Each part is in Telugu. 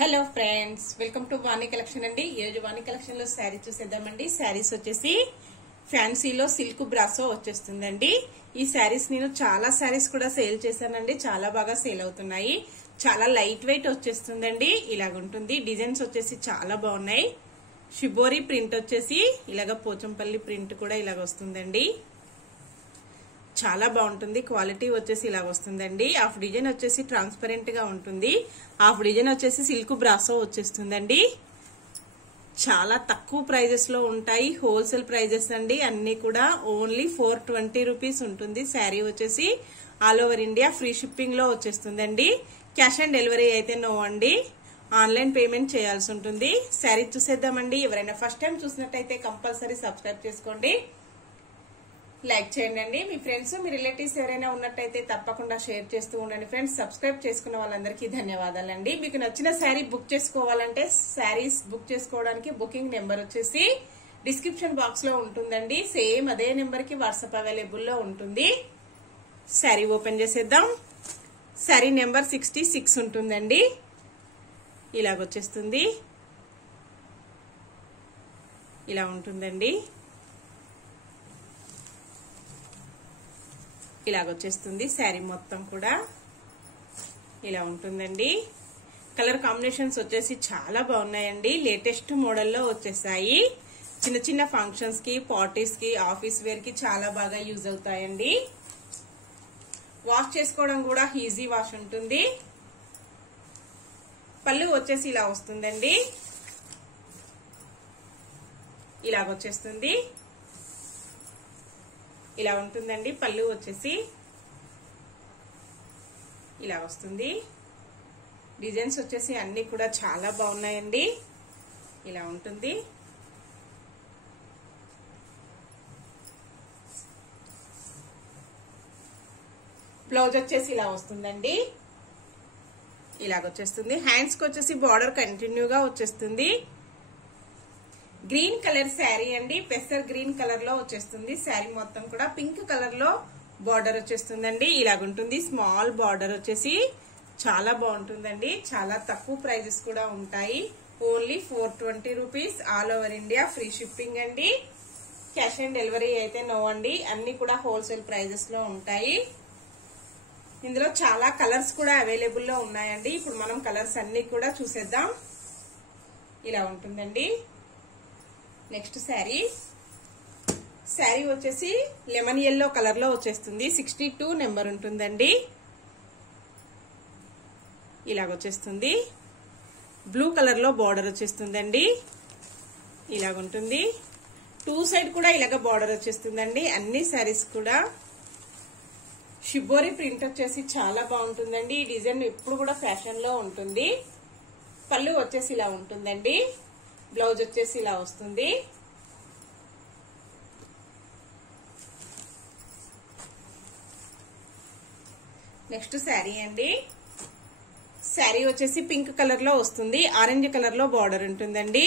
Hello friends, welcome to Vani collection అండి. ఈ రోజు వాణి కలెక్షన్ లో శారీ చూసేద్దామండి. శారీస్ వచ్చేసి ఫ్యాన్సీలో సిల్క్ బ్రాసో వచ్చేస్తుందండి. ఈ శారీస్ నేను చాలా శారీస్ కూడా సేల్ చేశానండి. చాలా బాగా సేల్ అవుతున్నాయి. చాలా లైట్ వెయిట్ వచ్చేస్తుందండి. ఇలాగుంటుంది. డిజైన్స్ వచ్చేసి చాలా బాగున్నాయి. షిబోరి ప్రింట్ వచ్చేసి ఇలాగ పోచంపల్లి ప్రింట్ కూడా ఇలాగ వస్తుందండి. చాలా బాగుంటుంది. క్వాలిటీ వచ్చేసి ఇలా వస్తుందండి. హాఫ్ డిజైన్ వచ్చేసి ట్రాన్స్పరెంట్ గా ఉంటుంది. హాఫ్ డిజైన్ వచ్చేసి సిల్క్ బ్రాసో వచ్చేస్తుందండి. చాలా తక్కువ ప్రైజెస్ లో ఉంటాయి. హోల్సేల్ ప్రైజెస్ అండి. అన్ని కూడా ఓన్లీ 420 రూపీస్ ఉంటుంది. శారీ వచ్చేసి all over India free shipping లో వచ్చేస్తుందండి. క్యాష్ ఆన్ డెలివరీ అయితే నో అండి. ఆన్లైన్ పేమెంట్ చేయాల్సి ఉంటుంది. శారీ చూసేద్దామండి. ఎవరైనా ఫస్ట్ టైం చూసినట్టయితే కంపల్సరీ సబ్స్క్రైబ్ చేసుకోండి, లైక్ చేయండి. మీ ఫ్రెండ్స్ మీ రిలేటివ్స్ ఎవరైనా ఉన్నట్టయితే తప్పకుండా షేర్ చేస్తూ ఉండండి. ఫ్రెండ్స్, సబ్స్క్రైబ్ చేసుకున్న వాళ్ళందరికీ ధన్యవాదాలండి. మీకు నచ్చిన శారీ బుక్ చేసుకోవాలంటే శారీస్ బుక్ చేసుకోవడానికి బుకింగ్ నెంబర్ వచ్చేసి డిస్క్రిప్షన్ బాక్స్ లో ఉంటుందండి. సేమ్ అదే నెంబర్ కి వాట్సాప్ అవైలబుల్ లో ఉంటుంది. శారీ ఓపెన్ చేసేద్దాం. శారీ నెంబర్ 66 ఉంటుందండి. ఇలాగొచ్చేస్తుంది. ఇలా ఉంటుందండి. ఇలాగొచ్చేస్తుంది. శారీ మొత్తం కూడా ఇలా ఉంటుందండి. కలర్ కాంబినేషన్స్ వచ్చేసి చాలా బాగున్నాయండి. లేటెస్ట్ మోడల్లో వచ్చేసాయి. చిన్న చిన్న ఫంక్షన్స్ కి, పార్టీస్ కి, ఆఫీస్ వేర్ కి చాలా బాగా యూజ్ అవుతాయండి. వాష్ చేసుకోవడం కూడా ఈజీ వాష్ ఉంటుంది. పళ్ళు వచ్చేసి ఇలా వస్తుందండి. ఇలాగొచ్చేస్తుంది. ఇలా ఉంటుందండి. పళ్ళు వచ్చేసి ఇలా వస్తుంది. డిజైన్స్ వచ్చేసి అన్ని కూడా చాలా బాగున్నాయండి. ఇలా ఉంటుంది. బ్లౌజ్ వచ్చేసి ఇలా వస్తుందండి. ఇలాగొచ్చేస్తుంది. హ్యాండ్స్ కి వచ్చేసి బార్డర్ కంటిన్యూగా వచ్చేస్తుంది. గ్రీన్ కలర్ శారీ అండి. పెసర్ గ్రీన్ కలర్ లో వచ్చేస్తుంది. శారీ మొత్తం కూడా పింక్ కలర్ లో బార్డర్ వచ్చేస్తుందండి. ఇలాగుంటుంది. స్మాల్ బార్డర్ వచ్చేసి చాలా బాగుంటుందండి. చాలా తక్కువ ప్రైజెస్ కూడా ఉంటాయి. Only 420 rupees. All over India free shipping అండి. క్యాష్ ఆన్ డెలివరీ అయితే నో అండి. అన్ని కూడా హోల్సేల్ ప్రైజెస్ లో ఉంటాయి. ఇందులో చాలా కలర్స్ కూడా అవైలబుల్ లో ఉన్నాయండి. ఇప్పుడు మనం కలర్స్ అన్ని కూడా చూసేద్దాం. ఇలా ఉంటుందండి. నెక్స్ట్ శారీ వచ్చేసి లెమన్ ఎల్లో కలర్ లో వచ్చేస్తుంది. 62 నెంబర్ ఉంటుందండి. ఇలాగొచ్చేస్తుంది. బ్లూ కలర్ లో బార్డర్ వచ్చేస్తుందండి. ఇలాగుంటుంది. 2 సైడ్ కూడా ఇలాగ బార్డర్ వచ్చేస్తుందండి. అన్ని శారీస్ కూడా షిబోరి ప్రింట్ వచ్చేసి చాలా బాగుంటుందండి. ఈ డిజైన్ ఎప్పుడు కూడా ఫ్యాషన్ లో ఉంటుంది. పళ్ళు వచ్చేసి ఇలా ఉంటుందండి. బ్లౌజ్ వచ్చేసి ఇలా వస్తుంది. నెక్స్ట్ శారీ అండి. శారీ వచ్చేసి పింక్ కలర్ లో వస్తుంది. ఆరెంజ్ కలర్ లో బార్డర్ ఉంటుందండి.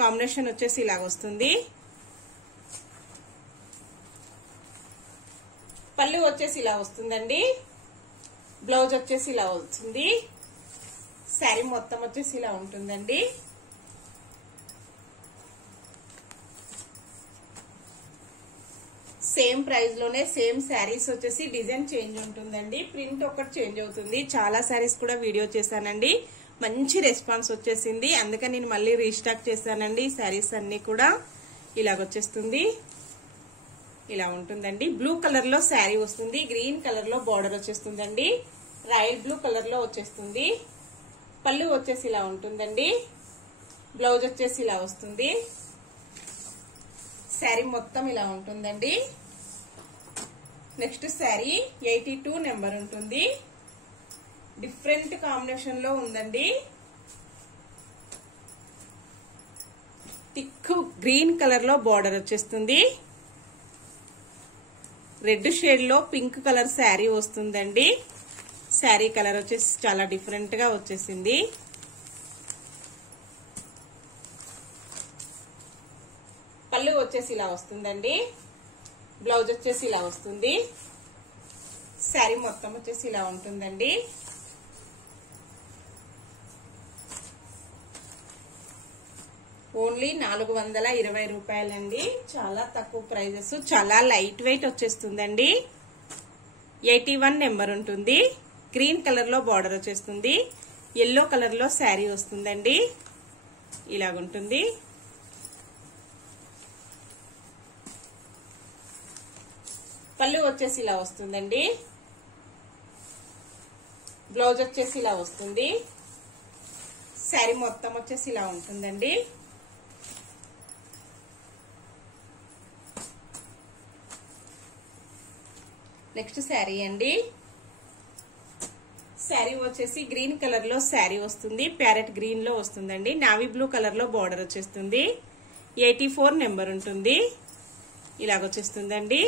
కాంబినేషన్ వచ్చేసి ఇలా వస్తుంది. పళ్ళు వచ్చేసి ఇలా వస్తుందండి. బ్లౌజ్ వచ్చేసి ఇలా వస్తుంది. శారీ మొత్తం వచ్చేసి ఇలా ఉంటుందండి. సేమ్ ప్రైస్ లోనే సేమ్ శారీస్ వచ్చేసి డిజైన్ చేంజ్ ఉంటుందండి. ప్రింట్ ఒకటి చేంజ్ అవుతుంది. చాలా శారీస్ కూడా వీడియో చేశానండి. మంచి రెస్పాన్స్ వచ్చేసింది. అందుకని నేను మళ్ళీ రీస్టాక్ చేశానండి. శారీస్ అన్ని కూడా ఇలాగొచ్చేస్తుంది. ఇలా ఉంటుందండి. బ్లూ కలర్ లో శారీ వస్తుంది. గ్రీన్ కలర్ లో బార్డర్ వచ్చేస్తుందండి. రాయల్ బ్లూ కలర్ లో వచ్చేస్తుంది. పళ్ళు వచ్చేసి ఇలా ఉంటుందండి. బ్లౌజ్ వచ్చేసి ఇలా వస్తుంది. శారీ మొత్తం ఇలా ఉంటుందండి. నెక్స్ట్ శారీ 82 నెంబర్ ఉంటుంది. డిఫరెంట్ కాంబినేషన్ లో ఉందండి. థిక్ గ్రీన్ కలర్ లో బార్డర్ వచ్చేస్తుంది. రెడ్ షేడ్ లో పింక్ కలర్ శారీ వస్తుందండి. శారీ కలర్ వచ్చేసి చాలా డిఫరెంట్ గా వచ్చేసింది. పళ్ళు వచ్చేసి ఇలా వస్తుందండి. బ్లౌజ్ వచ్చేసి ఇలా వస్తుంది. శారీ మొత్తం వచ్చేసి ఇలా ఉంటుందండి. ఓన్లీ 420 రూపాయలండి. చాలా తక్కువ ప్రైజెస్, చాలా లైట్ వెయిట్ వచ్చేస్తుందండి. 81 నెంబర్ ఉంటుంది. గ్రీన్ కలర్ లో బార్డర్ వచ్చేస్తుంది. ఎల్లో కలర్ లో శారీ వస్తుందండి. ఇలాగుంటుంది. పళ్ళు వచ్చేసి ఇలా వస్తుందండి. బ్లౌజ్ వచ్చేసి ఇలా వస్తుంది. శారీ మొత్తం వచ్చేసి ఇలా ఉంటుందండి. నెక్స్ట్ శారీ అండి. శారీ వచ్చేసి గ్రీన్ కలర్ లో శారీ వస్తుంది. ప్యారెట్ గ్రీన్ లో వస్తుందండి. నావీ బ్లూ కలర్ లో బార్డర్ వచ్చేస్తుంది. 84 నెంబర్ ఉంటుంది. ఇలాగొచ్చేస్తుందండి.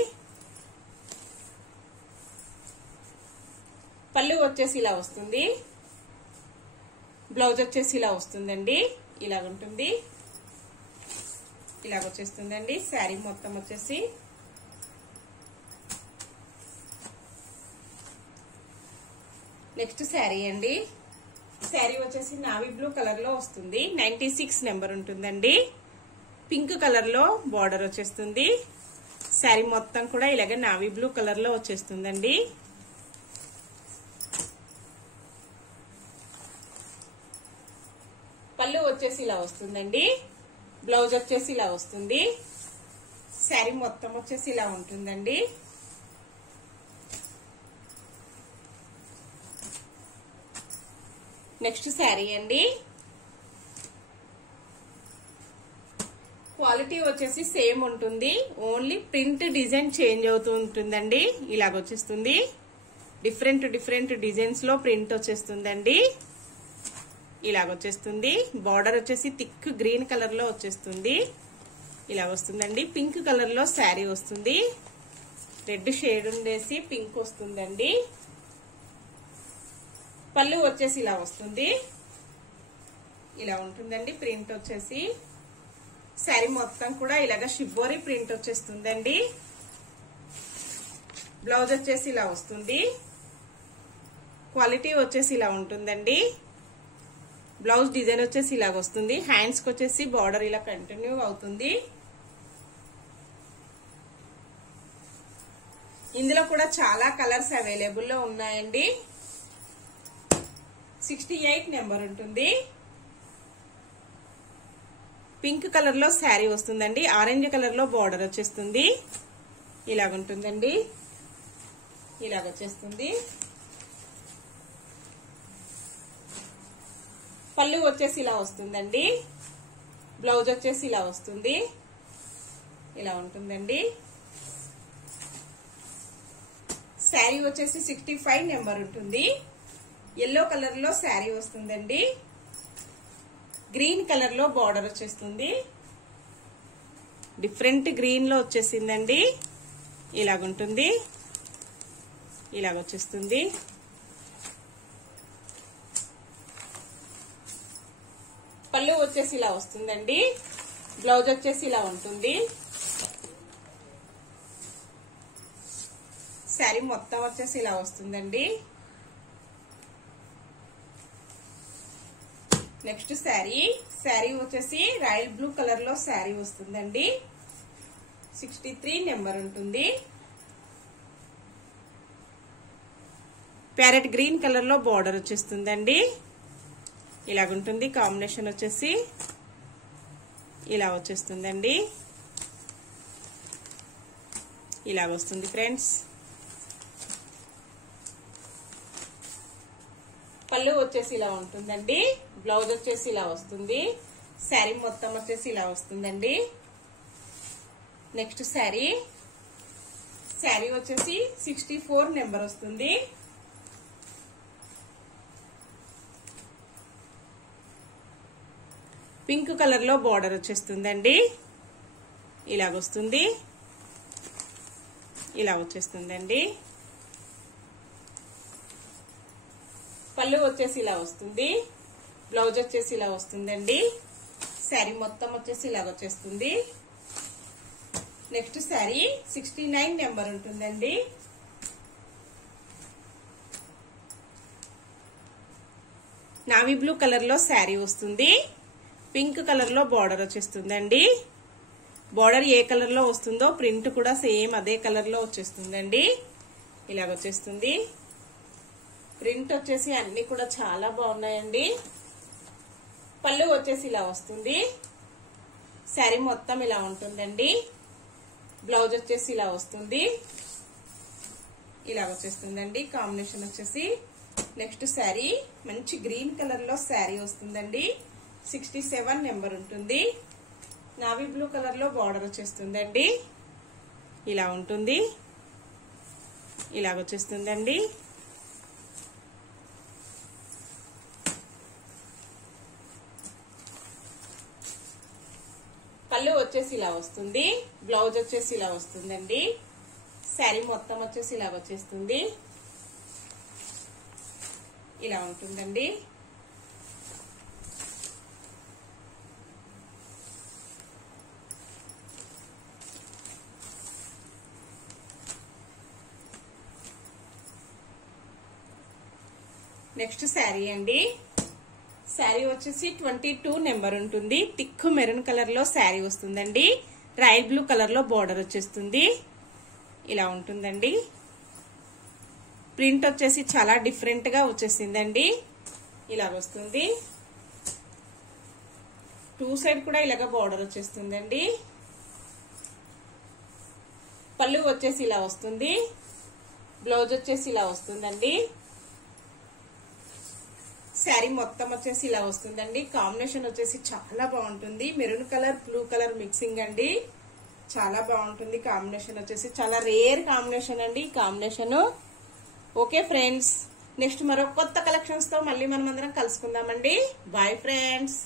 పళ్ళు వచ్చేసి ఇలా వస్తుంది. బ్లౌజ్ వచ్చేసి ఇలా వస్తుందండి. ఇలాగుంటుంది. ఇలాగొచ్చేస్తుందండి శారీ మొత్తం వచ్చేసి. నెక్స్ట్ శారీ అండి. శారీ వచ్చేసి నావీ బ్లూ కలర్ లో వస్తుంది. 96 నెంబర్ ఉంటుందండి. పింక్ కలర్ లో బార్డర్ వచ్చేస్తుంది. శారీ మొత్తం కూడా ఇలాగే నావీ బ్లూ కలర్ లో వచ్చేస్తుందండి. పళ్ళు వచ్చేసి ఇలా వస్తుందండి. బ్లౌజ్ వచ్చేసి ఇలా వస్తుంది. శారీ మొత్తం వచ్చేసి ఇలా ఉంటుందండి. నెక్స్ట్ శారీ అండి. క్వాలిటీ వచ్చేసి సేమ్ ఉంటుంది. ఓన్లీ ప్రింట్ డిజైన్ చేంజ్ అవుతూ ఉంటుందండి. ఇలాగొచ్చేస్తుంది. డిఫరెంట్ డిజైన్స్ లో ప్రింట్ వచ్చేస్తుందండి. ఇలాగొచ్చేస్తుంది. బార్డర్ వచ్చేసి థిక్ గ్రీన్ కలర్ లో వచ్చేస్తుంది. ఇలా వస్తుందండి. పింక్ కలర్ లో శారీ వస్తుంది. రెడ్ షేడ్ ఉండేసి పింక్ వస్తుందండి. పళ్ళు వచ్చేసి ఇలా వస్తుంది. ఇలా ఉంటుందండి ప్రింట్ వచ్చేసి. శారీ మొత్తం కూడా ఇలాగ షిబ్బోరి ప్రింట్ వచ్చేస్తుందండి. బ్లౌజ్ వచ్చేసి ఇలా వస్తుంది. క్వాలిటీ వచ్చేసి ఇలా ఉంటుందండి. బ్లౌజ్ డిజైన్ వచ్చేసి ఇలాగ వస్తుంది. హ్యాండ్స్ కి వచ్చేసి బార్డర్ ఇలా కంటిన్యూ అవుతుంది. ఇందులో కూడా చాలా కలర్స్ అవైలబుల్ లో ఉన్నాయండి. 68 నెంబర్ ఉంటుంది. పింక్ కలర్ లో శారీ వస్తుందండి. ఆరెంజ్ కలర్ లో బార్డర్ వచ్చేస్తుంది. ఇలాగుంటుందండి. ఇలాగొచ్చేస్తుంది. పళ్ళు వచ్చేసి ఇలా వస్తుందండి. బ్లౌజ్ వచ్చేసి ఇలా వస్తుంది. ఇలా ఉంటుందండి. శారీ వచ్చేసి 65 నెంబర్ ఉంటుంది. ఎల్లో కలర్ లో శారీ వస్తుందండి. గ్రీన్ కలర్ లో బార్డర్ వచ్చేస్తుంది. డిఫరెంట్ గ్రీన్ లో వచ్చేసిందండి. ఇలాగుంటుంది. ఇలాగొచ్చేస్తుంది. పళ్ళు వచ్చేసి ఇలా వస్తుందండి. బ్లౌజ్ వచ్చేసి ఇలా ఉంటుంది. శారీ మొత్తం వచ్చేసి ఇలా వస్తుందండి. నెక్స్ట్ శారీ. శారీ వచ్చేసి రాయల్ బ్లూ కలర్ లో శారీ వస్తుందండి. 63 నెంబర్ ఉంటుంది. ప్యారెట్ గ్రీన్ కలర్ లో బార్డర్ వచ్చేస్తుందండి. ఇలాగుంటుంది. కాంబినేషన్ వచ్చేసి ఇలా వచ్చేస్తుందండి. ఇలా వస్తుంది ఫ్రెండ్స్. పళ్ళు వచ్చేసి ఇలా ఉంటుందండి. బ్లౌజ్ వచ్చేసి ఇలా వస్తుంది. శారీ మొత్తం వచ్చేసి ఇలా వస్తుందండి. నెక్స్ట్ శారీ. శారీ వచ్చేసి 64 నెంబర్ వస్తుంది. పింక్ కలర్ లో బార్డర్ వచ్చేస్తుందండి. ఇలాగొస్తుంది. ఇలా వచ్చేస్తుందండి. పళ్ళు వచ్చేసి ఇలా వస్తుంది. బ్లౌజ్ వచ్చేసి ఇలా వస్తుందండి. శారీ మొత్తం వచ్చేసి ఇలా వచ్చేస్తుంది. నెక్స్ట్ శారీ 69 నెంబర్ ఉంటుందండి. నావీ బ్లూ కలర్ లో శారీ వస్తుంది. పింక్ కలర్ లో బార్డర్ వచ్చేస్తుందండి. బార్డర్ ఏ కలర్ లో వస్తుందో ప్రింట్ కూడా సేమ్ అదే కలర్ లో వచ్చేస్తుందండి. ఇలాగ వచ్చేస్తుంది. ప్రింట్ వచ్చేసి అన్ని కూడా చాలా బాగున్నాయండి. పళ్ళు వచ్చేసి ఇలా వస్తుంది. శారీ మొత్తం ఇలా ఉంటుందండి. బ్లౌజ్ వచ్చేసి ఇలా వస్తుంది. ఇలా వచ్చేస్తుందండి. కాంబినేషన్ వచ్చేసి నెక్స్ట్ శారీ మంచి గ్రీన్ కలర్ లో శారీ వస్తుందండి. 67 నెంబర్ ఉంటుంది. నావీ బ్లూ కలర్ లో బార్డర్ వచ్చేస్తుందండి. ఇలా ఉంటుంది. ఇలాగ వచ్చేస్తుందండి. పళ్ళు వచ్చేసి ఇలా వస్తుంది. బ్లౌజ్ వచ్చేసి ఇలా వస్తుందండి. శారీ మొత్తం వచ్చేసి ఇలా వచ్చేస్తుంది. ఇలా ఉంటుందండి. నెక్స్ట్ శారీ అండి. శారీ వచ్చేసి 22 నెంబర్ ఉంటుంది. థిక్ మెరూన్ కలర్ లో శారీ వస్తుందండి. రాయల్ బ్లూ కలర్ లో బార్డర్ వచ్చేస్తుంది. ఇలా ఉంటుందండి. ప్రింట్ వచ్చేసి చాలా డిఫరెంట్ గా వచ్చేసిందండి. ఇలా వస్తుంది. 2 సైడ్ కూడా ఇలాగ బార్డర్ వచ్చేస్తుందండి. పళ్ళు వచ్చేసి ఇలా వస్తుంది. బ్లౌజ్ వచ్చేసి ఇలా వస్తుందండి. శారీ మొత్తం వచ్చేసి ఇలా వస్తుందండి. కాంబినేషన్ వచ్చేసి చాలా బాగుంటుంది. Maroon colour blue colour mixing అండి. చాలా బాగుంటుంది. కాంబినేషన్ వచ్చేసి చాలా రేర్ కాంబినేషన్ అండి. కాంబినేషన్ ఓకే ఫ్రెండ్స్, నెక్స్ట్ మరో కొత్త కలెక్షన్స్ తో మళ్ళీ మనం అందరం కలుసుకుందామండి. Bye friends.